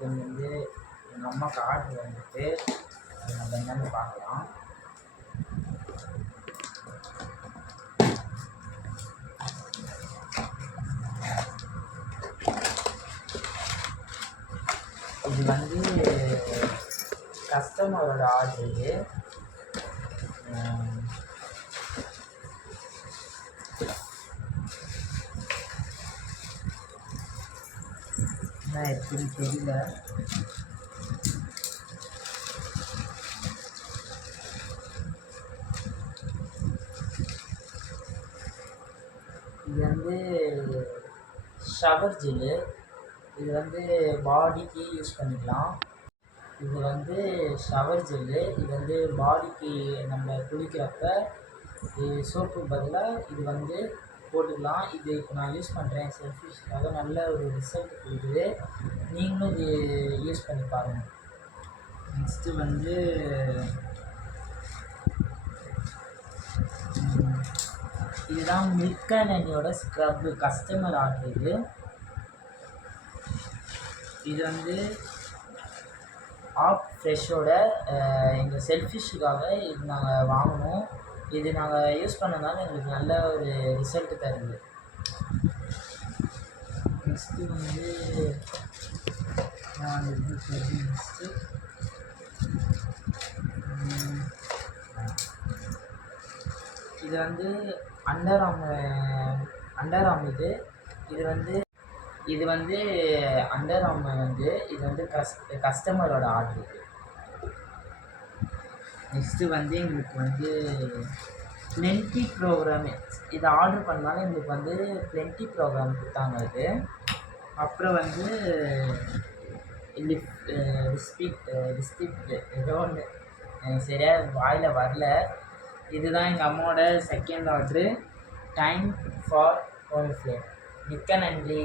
Ice cream வந்து எங்கள் அம்மாவுக்கு ஆர்டர் வந்துட்டு அது நம்ம என்னென்னு பார்க்கலாம். இது வந்து கஸ்டமரோட ஆர்டர். இது என்ன இருக்குன்னு தெரியல. இது வந்து ஷவர் ஜெல்லு. இது வந்து பாடிக்கு யூஸ் பண்ணிக்கலாம். இது வந்து ஷவர் ஜெல்லு. இது வந்து பாடிக்கு நம்ம குளிக்கிறப்ப சோப்பு பதிலாக இது வந்து போட்டுக்கலாம். இது இப்போ நான் யூஸ் பண்ணுறேன் செல்ஃபிஷ்க்காக. நல்ல ஒரு ரிசல்ட் கொடுக்குது. நீங்களும் இது யூஸ் பண்ணி பாருங்கள். நெக்ஸ்ட்டு வந்து இதுதான் மில்க் அண்ட் ஹனியோட ஸ்க்ரப்பு கஸ்டமர் ஆர்டர். இது வந்து ஆப் ஃப்ரெஷ்ஷோட எங்கள் செல்ஃபிஷ்ஷுக்காக இது நாங்கள் வாங்கினோம். இது நாங்கள் யூஸ் பண்ணதால எங்களுக்கு நல்ல ஒரு ரிசல்ட் தருது. நெக்ஸ்ட்டு வந்து நெக்ஸ்ட்டு இது வந்து அண்டர் ஆர்ம். இது வந்து அண்டர் ஆர்ம் வந்து இது வந்து கஸ்டமரோட ஆர்டர். நெக்ஸ்ட்டு வந்து எங்களுக்கு வந்து பிளென்டி ப்ரோக்ராம். இதை ஆர்டர் பண்ணாலும் எங்களுக்கு வந்து பிளென்டி ப்ரோக்ராம் கொடுத்தாங்க. இது அப்புறம் வந்து ரிஸ்பிட் ஏதோ ஒன்று சரியாக வாயில் வரல. இதுதான் எங்கள் அம்மாவோட second order. Time for home flame. மிக்க நன்றி.